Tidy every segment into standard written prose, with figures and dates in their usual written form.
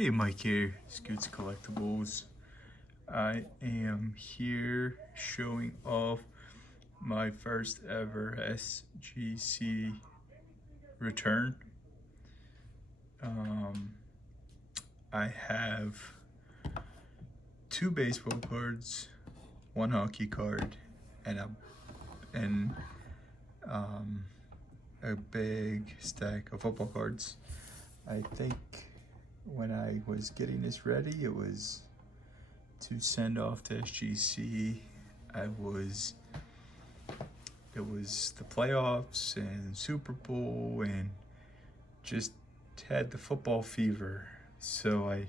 Hey, Mike here, Scoots Collectibles. I am here showing off my first ever SGC return. I have 2 baseball cards, 1 hockey card, and a big stack of football cards. I think when I was getting this ready, it was to send off to SGC. It was the playoffs and Super Bowl and just had the football fever. So I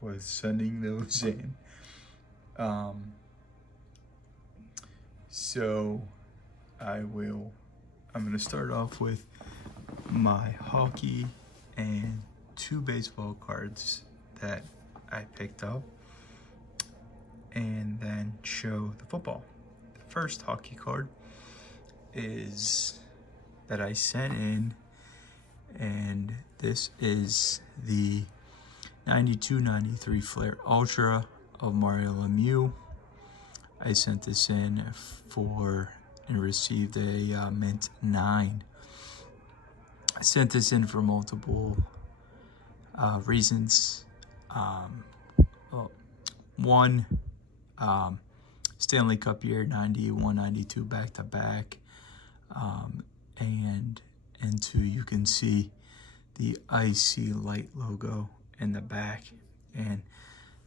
was sending those in. I'm gonna start off with my hockey and 2 baseball cards that I picked up, and then show the football. The first hockey card is that I sent in, and this is the 92-93 Flair Ultra of Mario Lemieux. I sent this in and received a mint 9. I sent this in for multiple reasons. One, Stanley Cup year 91, 92 back to back, and 2, you can see the Icy Light logo in the back, and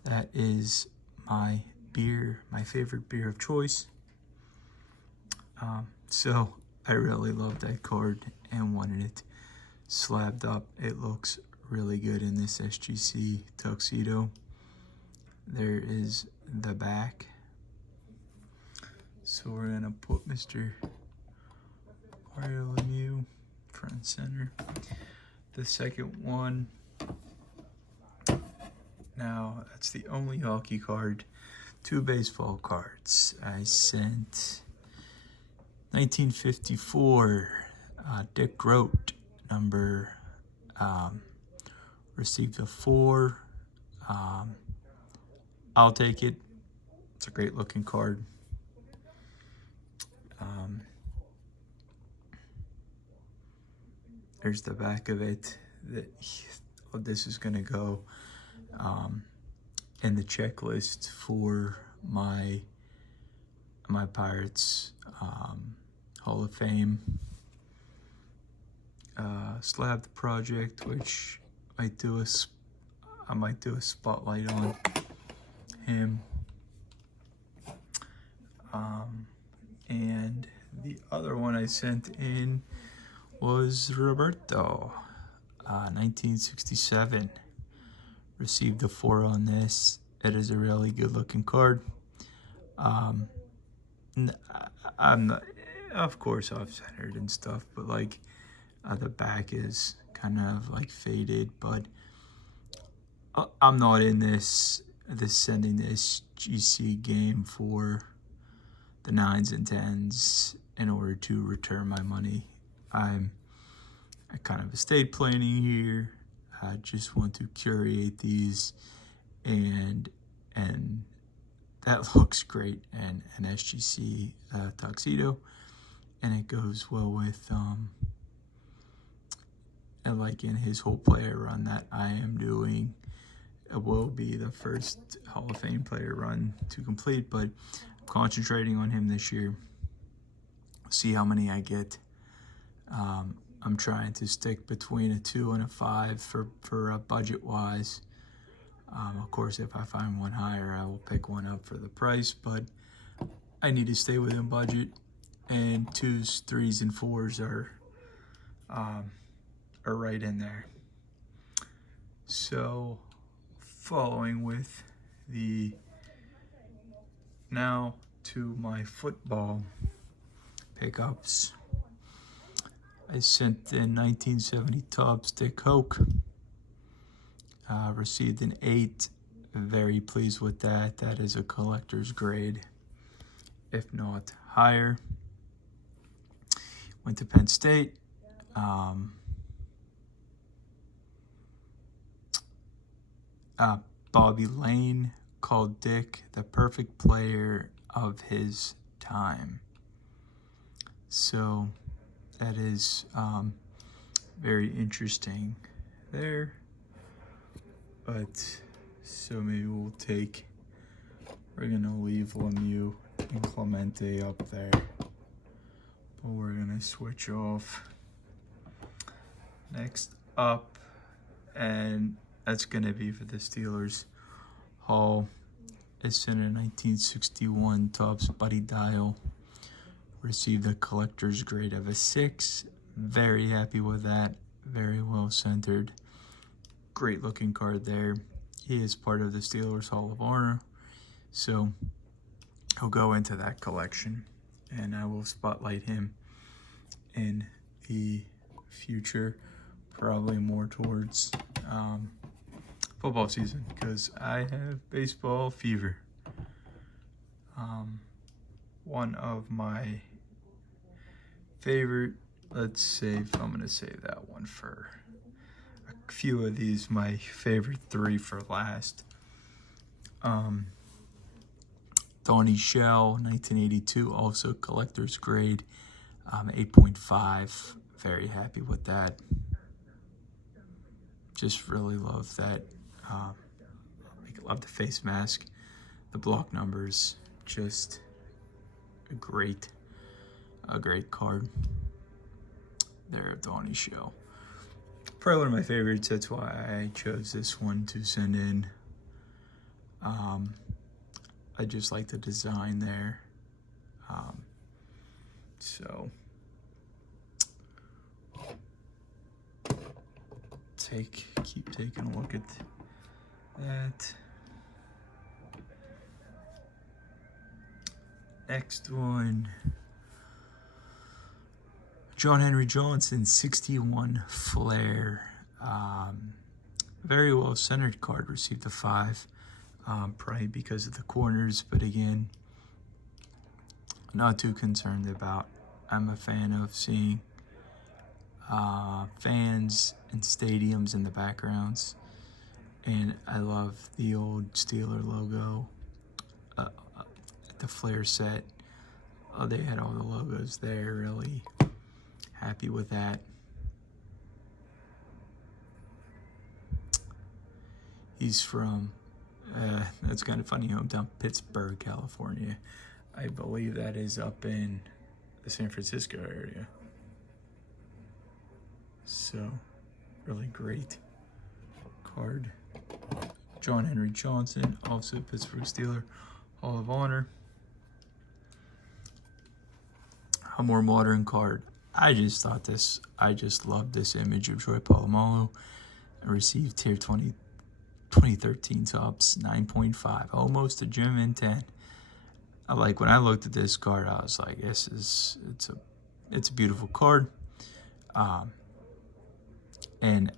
that is my favorite beer of choice. So I really love that card and wanted it slabbed up. It looks really good in this SGC Tuxedo. There is the back. So we're gonna put Mr. Mario Lemieux front and center. The second one, now that's the only hockey card. 2 baseball cards. I sent 1954 Dick Groat number, received a 4. I'll take it. It's a great looking card. There's the back of it. This is gonna go in the checklist for my Pirates Hall of Fame slab project, which I might do a spotlight on him. And the other one I sent in was Roberto, 1967. Received a 4 on this. It is a really good looking card. I'm not, of course, off-centered and stuff, but like the back is kind of like faded, but I'm not in this sending this GC game for the 9s and 10s in order to return my money. I'm kind of estate planning here. I just want to curate these, and that looks great, and an SGC Tuxedo, and it goes well with and like in his whole player run that I am doing. It will be the first Hall of Fame player run to complete, but I'm concentrating on him this year. See how many I get. I'm trying to stick between a 2 and a 5 for budget wise. Of course, if I find one higher, I will pick one up for the price, but I need to stay within budget, and 2s, 3s, and 4s are right in there. So following with now to my football pickups. I sent in 1970 Tubs Dick Hoke. Received an 8. Very pleased with that. That is a collector's grade, if not higher. Went to Penn State. Bobby Lane called Dick the perfect player of his time. So that is very interesting there. But so maybe we're gonna leave Lemieux and Clemente up there. But we're gonna switch off. Next up, and that's gonna be for the Steelers Hall. It's in a 1961 Topps Buddy Dial. Received a collector's grade of a 6. Very happy with that. Very well centered. Great looking card there. He is part of the Steelers Hall of Honor, so he'll go into that collection, and I will spotlight him in the future, probably more towards football season, because I have baseball fever. One of my favorite, I'm gonna save that one for a few of these, my favorite 3 for last. Donnie Shell, 1982, also collector's grade, 8.5. Very happy with that. Just really love that. I love the face mask, the block numbers, just a great card there of Donnie Shell. Probably one of my favorites. That's why I chose this one to send in. I just like the design there. So keep taking a look at that. Next one, John Henry Johnson, 61 Flair. Very well centered card, received a 5. Probably because of the corners, but again, not too concerned about. I'm a fan of seeing fans and stadiums in the backgrounds, and I love the old Steeler logo. The Flair set, they had all the logos there. Really happy with that. He's from, that's kind of funny, hometown, Pittsburgh, California. I believe that is up in the San Francisco area. So, really great card. John Henry Johnson, also Pittsburgh Steeler Hall of Honor. A more modern card. I just loved this image of Troy Polamalu. I received tier 2013 Topps, 9.5, almost a gem in 10. When I looked at this card, I was like, it's a beautiful card. And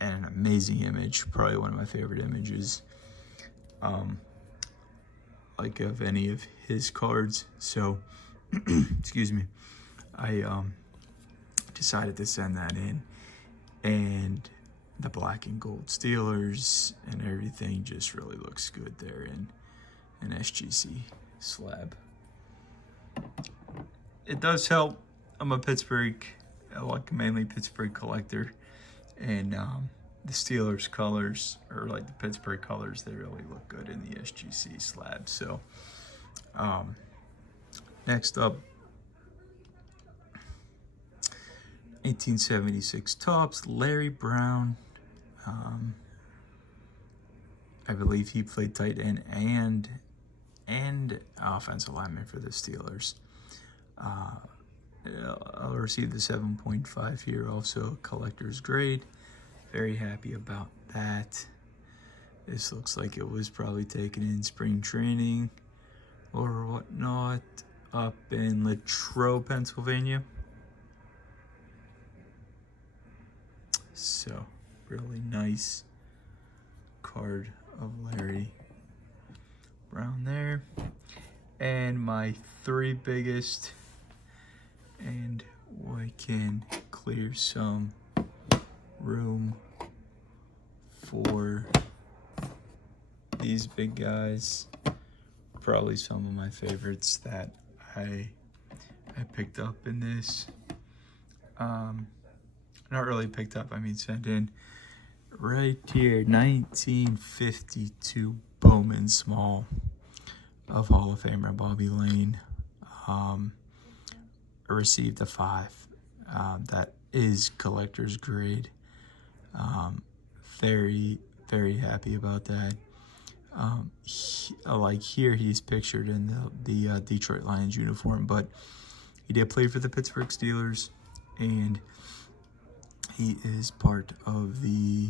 an amazing image, probably one of my favorite images, of any of his cards. So, excuse me, I decided to send that in, and the black and gold Steelers and everything just really looks good there in an SGC slab. It does help. I'm a mainly Pittsburgh collector, and the Steelers colors, or the Pittsburgh colors, they really look good in the SGC slab. So next up, 1876 Topps, Larry Brown. I believe he played tight end and offensive lineman for the Steelers. I'll receive the 7.5 here, also collector's grade. Very happy about that. This looks like it was probably taken in spring training or whatnot up in Latrobe, Pennsylvania. So, really nice card of Larry Brown there. And my 3 biggest, and we can clear some room for these big guys, probably some of my favorites that I picked up in this. Not really picked up, I mean sent in. Right here, 1952 Bowman Small of Hall of Famer Bobby Lane. I received a 5. That is collector's grade. Very, very happy about that. Like here, he's pictured in the Detroit Lions uniform, but he did play for the Pittsburgh Steelers, and he is part of the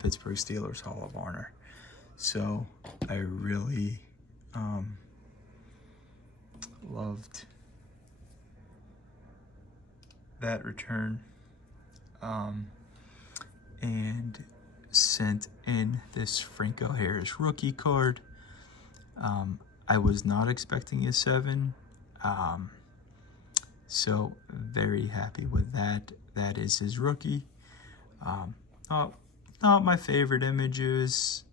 Pittsburgh Steelers Hall of Honor. So I really loved that return, and sent in this Franco Harris rookie card. I was not expecting a 7, so very happy with that. That is his rookie. Not my favorite images,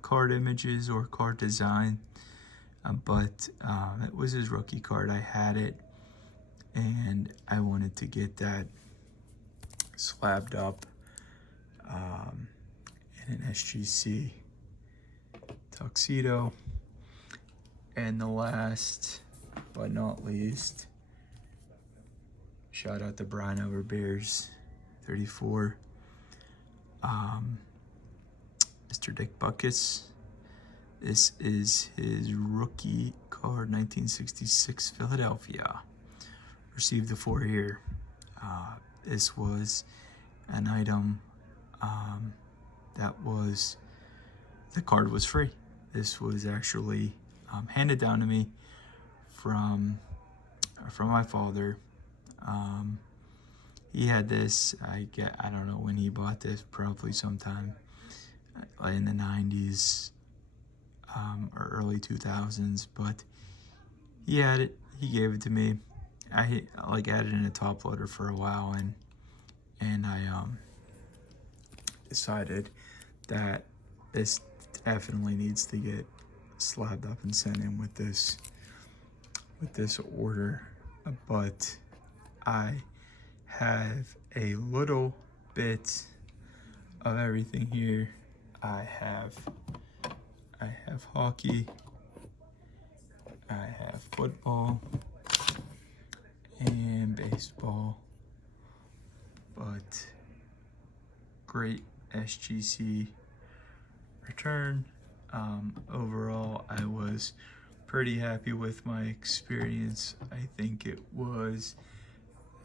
card images or card design, but it was his rookie card. I had it, and I wanted to get that slabbed up in an SGC Tuxedo. And the last but not least, shout out to Brian Over Bears 34. Mr. Dick Buckus. This is his rookie card, 1966 Philadelphia. Received the 4 here. This was an item that was, the card was free. This was actually handed down to me from my father. He had this, I don't know when he bought this, probably sometime in the 90s or early 2000s, but he had it, he gave it to me. I had it in a top loader for a while, and I decided that this definitely needs to get slabbed up and sent in with this order. But I have a little bit of everything here. I have hockey, I have football and baseball, but great SGC return. Overall, I was pretty happy with my experience. I think it was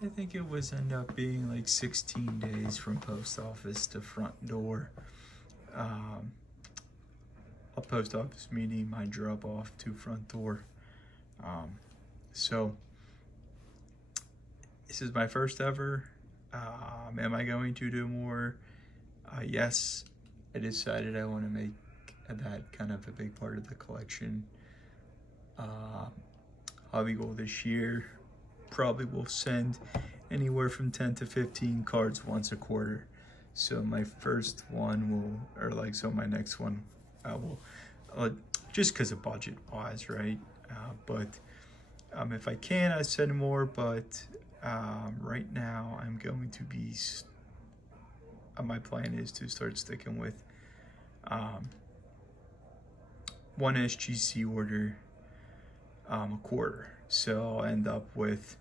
end up being like 16 days from post office to front door. A post office meeting, my drop off to front door. So this is my first ever. Am I going to do more? Yes, I decided I want to make that kind of a big part of the collection. Hobby goal this year probably will send anywhere from 10 to 15 cards once a quarter. So my first one my next one I will, just because of budget wise, right? But if I can, I send more, but right now I'm going to be, my plan is to start sticking with one SGC order a quarter. So I'll end up with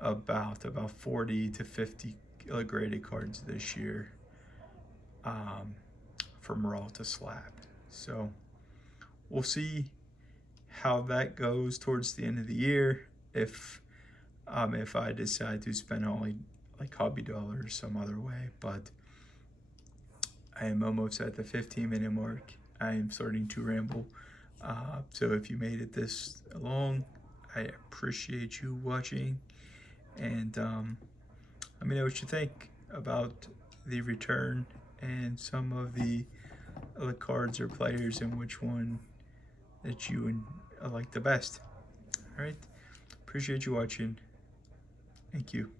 about 40 to 50 graded cards this year, from raw to slab. So we'll see how that goes towards the end of the year. If I decide to spend only like hobby dollars some other way, but I am almost at the 15-minute mark. I am starting to ramble. So if you made it this long, I appreciate you watching, and let me know what you think about the return and some of the cards or players, and which one that you like the best. All right, appreciate you watching. Thank you.